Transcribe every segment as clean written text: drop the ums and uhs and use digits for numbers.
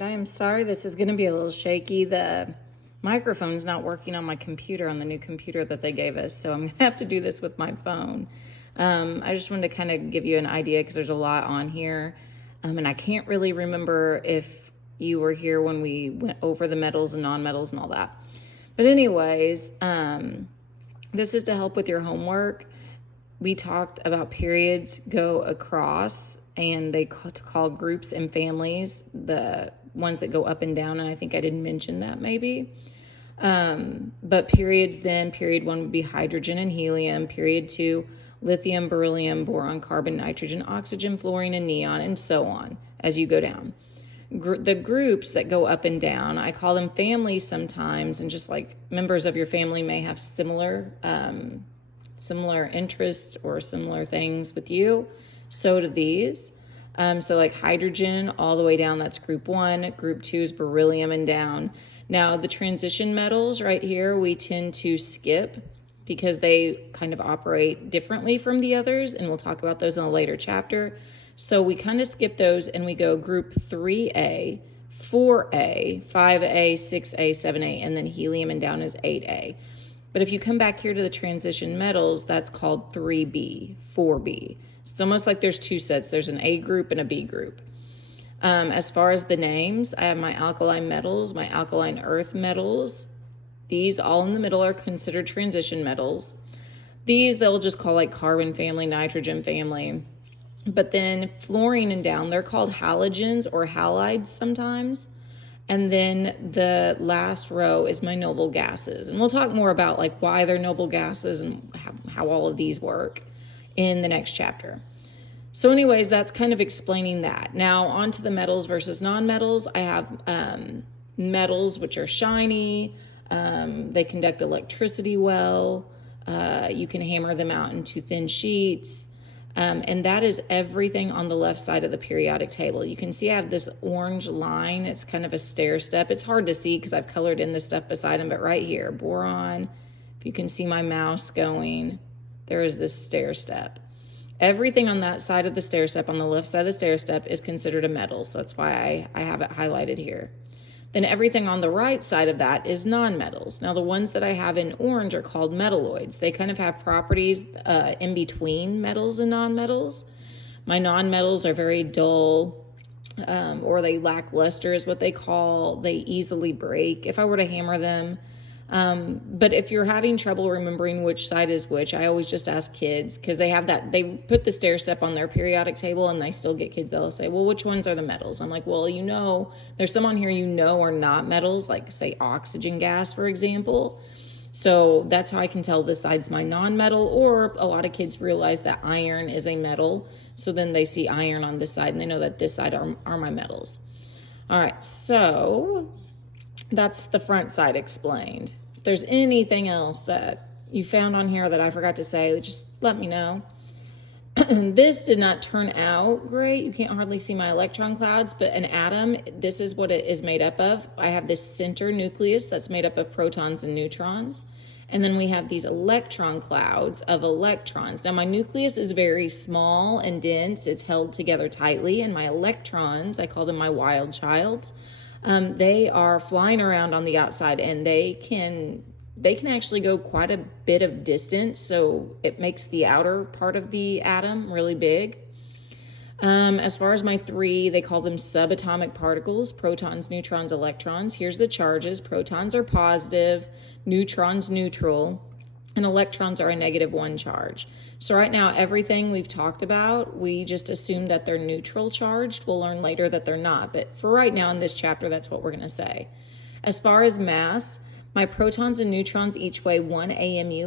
right, I am sorry this is going to be a little shaky. The microphone's not working on my computer, on the new computer that they gave us, so I'm going to have to do this with my phone. I just wanted to kind of give you an idea because there's a lot on here, and I can't really remember if you were here when we went over the metals and non-metals and all that. But anyways, this is to help with your homework. We talked about periods go across, and they call groups and families the ones that go up and down, and I think I didn't mention that maybe. But periods then, period 1 would be hydrogen and helium, period 2, lithium, beryllium, boron, carbon, nitrogen, oxygen, fluorine, and neon, and so on as you go down. The groups that go up and down, I call them families sometimes, and just like members of your family may have similar interests or similar things with you, so do these. So like hydrogen all the way down, that's group 1. Group 2 is beryllium and down. Now the transition metals right here, we tend to skip because they kind of operate differently from the others, and we'll talk about those in a later chapter. So we kind of skip those and we go group 3A, 4A, 5A, 6A, 7A, and then helium and down is 8A. But if you come back here to the transition metals, that's called 3B, 4B. So it's almost like there's two sets. There's an A group and a B group. As far as the names, I have my alkaline metals, my alkaline earth metals. These all in the middle are considered transition metals. These they'll just call like carbon family, nitrogen family. But then fluorine and down, they're called halogens or halides sometimes. And then the last row is my noble gases. And we'll talk more about like why they're noble gases and how all of these work in the next chapter. So anyways, that's kind of explaining that. Now on to the metals versus non-metals. I have metals which are shiny. They conduct electricity well. You can hammer them out into thin sheets. And that is everything on the left side of the periodic table. You can see I have this orange line. It's kind of a stair step. It's hard to see because I've colored in the stuff beside them, but right here, boron, if you can see my mouse going, there is this stair step. Everything on that side of the stair step, on the left side of the stair step, is considered a metal. So that's why I have it highlighted here. Then everything on the right side of that is non-metals. Now the ones that I have in orange are called metalloids. They kind of have properties in between metals and non-metals. My non-metals are very dull, or they lack luster is what they call. They easily break if I were to hammer them. But if you're having trouble remembering which side is which, I always just ask kids, because they have that, they put the stair step on their periodic table, and I still get kids that'll say, well, which ones are the metals? I'm like, well, you know, there's some on here you know are not metals, like say oxygen gas, for example. So that's how I can tell this side's my non-metal, or a lot of kids realize that iron is a metal. So then they see iron on this side and they know that this side are my metals. All right, so that's the front side explained. If there's anything else that you found on here that I forgot to say, just let me know. This did not turn out great. You can't hardly see my electron clouds, but an atom, this is what it is made up of. I have this center nucleus that's made up of protons and neutrons. And then we have these electron clouds of electrons. Now my nucleus is very small and dense. It's held together tightly. And my electrons, I call them my wild childs, they are flying around on the outside, and they can actually go quite a bit of distance. So it makes the outer part of the atom really big. As far as my three, they call them subatomic particles: protons, neutrons, electrons. Here's the charges. Protons are positive, neutrons neutral, and electrons are a -1 charge. So right now, everything we've talked about, we just assume that they're neutral charged. We'll learn later that they're not. But for right now in this chapter, that's what we're going to say. As far as mass, my protons and neutrons each weigh 1 AMU,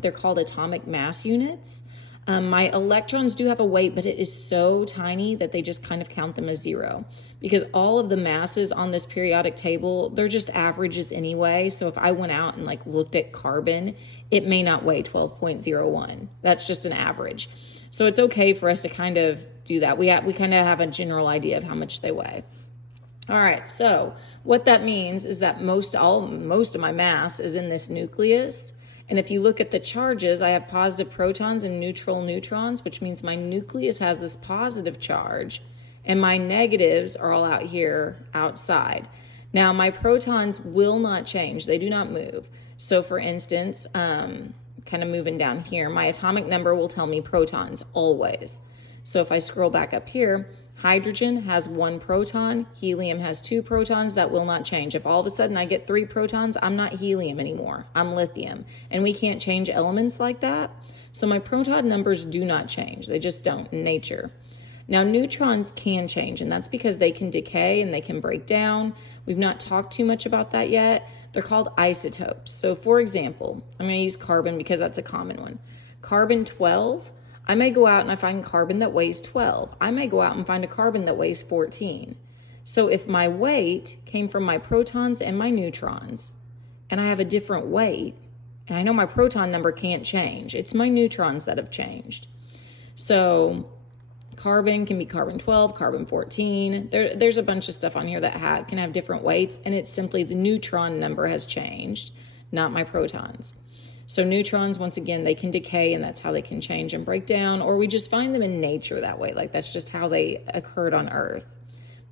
they're called atomic mass units. My electrons do have a weight, but it is so tiny that they just kind of count them as 0, because all of the masses on this periodic table, they're just averages anyway. So if I went out and looked at carbon, it may not weigh 12.01. That's just an average. So it's okay for us to kind of do that. We kind of have a general idea of how much they weigh. All right, so what that means is that most of my mass is in this nucleus. And if you look at the charges, I have positive protons and neutral neutrons, which means my nucleus has this positive charge, and my negatives are all out here outside. Now, my protons will not change. They do not move. So for instance, kind of moving down here, my atomic number will tell me protons always. So if I scroll back up here, hydrogen has 1 proton, helium has 2 protons. That will not change. If all of a sudden I get 3 protons, I'm not helium anymore, I'm lithium. And we can't change elements like that. So my proton numbers do not change. They just don't in nature. Now, neutrons can change, and that's because they can decay and they can break down. We've not talked too much about that yet. They're called isotopes. So for example, I'm going to use carbon because that's a common one. Carbon 12, I may go out and I find carbon that weighs 12. I may go out and find a carbon that weighs 14. So if my weight came from my protons and my neutrons, and I have a different weight, and I know my proton number can't change, it's my neutrons that have changed. So carbon can be carbon 12, carbon 14. There's a bunch of stuff on here that can have different weights, and it's simply the neutron number has changed, not my protons. So neutrons, once again, they can decay, and that's how they can change and break down, or we just find them in nature that way. Like that's just how they occurred on Earth.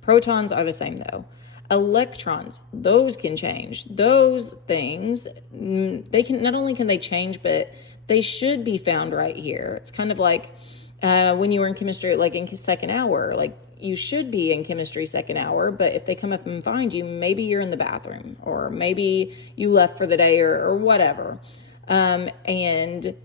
Protons are the same though. Electrons, those can change. Those things, they can, not only can they change, but they should be found right here. It's kind of like when you were in chemistry, like in second hour, like you should be in chemistry second hour, but if they come up and find you, maybe you're in the bathroom, or maybe you left for the day, or whatever. And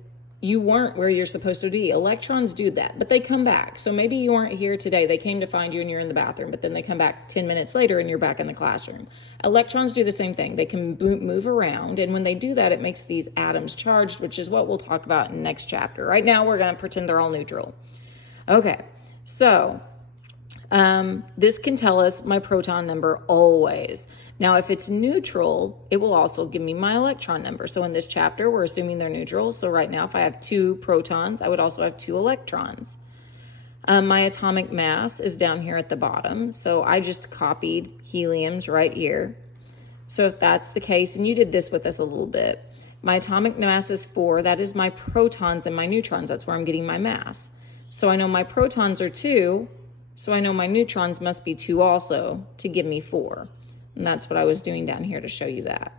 you weren't where you're supposed to be. Electrons do that, but they come back. So maybe you aren't here today. They came to find you and you're in the bathroom, but then they come back 10 minutes later and you're back in the classroom. Electrons do the same thing. They can move around. And when they do that, it makes these atoms charged, which is what we'll talk about in the next chapter. Right now, we're going to pretend they're all neutral. Okay, so this can tell us my proton number always. Now, if it's neutral, it will also give me my electron number. So in this chapter, we're assuming they're neutral. So right now, if I have 2 protons, I would also have 2 electrons. My atomic mass is down here at the bottom. So I just copied helium's right here. So if that's the case, and you did this with us a little bit, my atomic mass is 4. That is my protons and my neutrons. That's where I'm getting my mass. So I know my protons are 2. So I know my neutrons must be 2 also to give me 4. And that's what I was doing down here to show you that.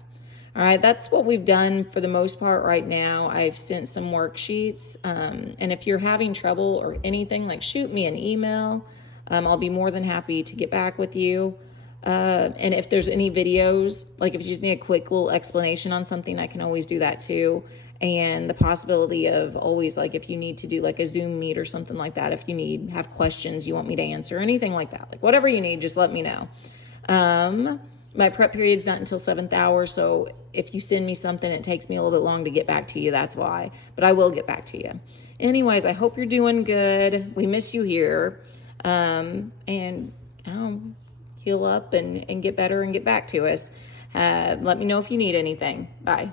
All right, that's what we've done for the most part right now. I've sent some worksheets. And if you're having trouble or anything, like shoot me an email. I'll be more than happy to get back with you. And if there's any videos, like if you just need a quick little explanation on something, I can always do that too. And the possibility of always, like if you need to do like a Zoom meet or something like that, if you have questions you want me to answer, anything like that, like whatever you need, just let me know. My prep period's not until 7th hour, so if you send me something, it takes me a little bit long to get back to you, that's why. But I will get back to you. Anyways, I hope you're doing good. We miss you here. And heal up and get better and get back to us. Let me know if you need anything. Bye.